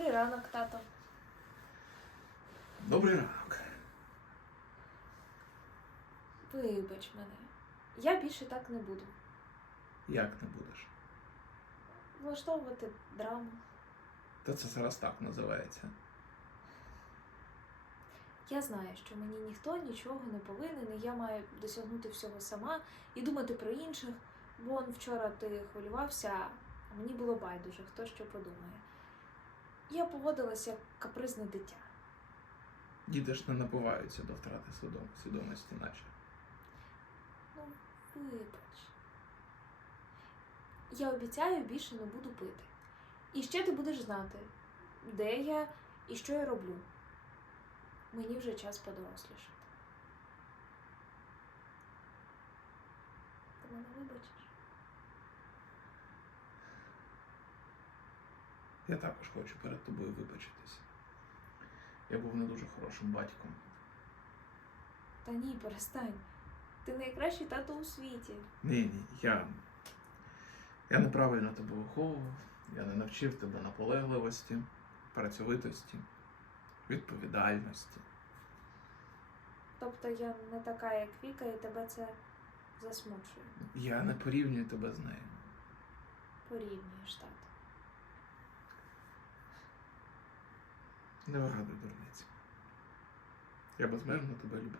ранок, тато. Добрий ранок. Вибач мене. Я більше так не буду. Як не будеш? Влаштовувати драму. Та це зараз так називається. Я знаю, що мені ніхто нічого не повинен, і я маю досягнути всього сама і думати про інших. Вон вчора ти хвилювався, а мені було байдуже, хто що подумає. Я поводилася як капризне дитя. Діти ж не набуваються до втрати свідомості, наче. Ну, вибач. Я обіцяю, більше не буду пити. І ще ти будеш знати, де я і що я роблю. Мені вже час подорослішати. Ти мене вибачиш? Я також хочу перед тобою вибачитись. Я був не дуже хорошим батьком. Та ні, перестань. Ти найкращий тато у світі. Ні, ні, я. Я неправильно тебе виховував, я не навчив тебе наполегливості, працьовитості, відповідальності. Тобто я не така, як Віка, і тебе це засмучує. Я не порівнюю тебе з нею. Порівнюєш тато. Не вигадуй дурниці. Я безмежно тебе люблю.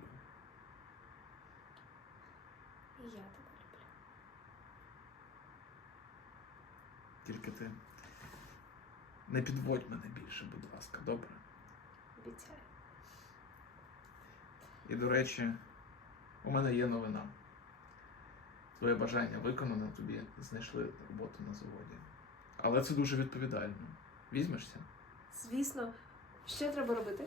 І я тебе люблю. Тільки ти не підводь мене більше, будь ласка, добре? Обіцяю. І, до речі, у мене є новина. Твоє бажання виконано, тобі знайшли роботу на заводі. Але це дуже відповідально. Візьмешся? Звісно, що треба робити?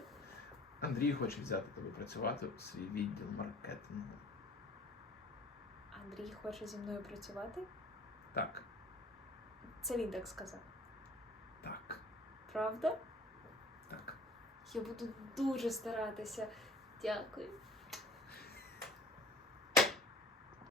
Андрій хоче взяти тебе працювати у свій відділ маркетингу. Андрій хоче зі мною працювати? Так, Це він так сказав. так, Правда? так. Я буду дуже старатися. Дякую.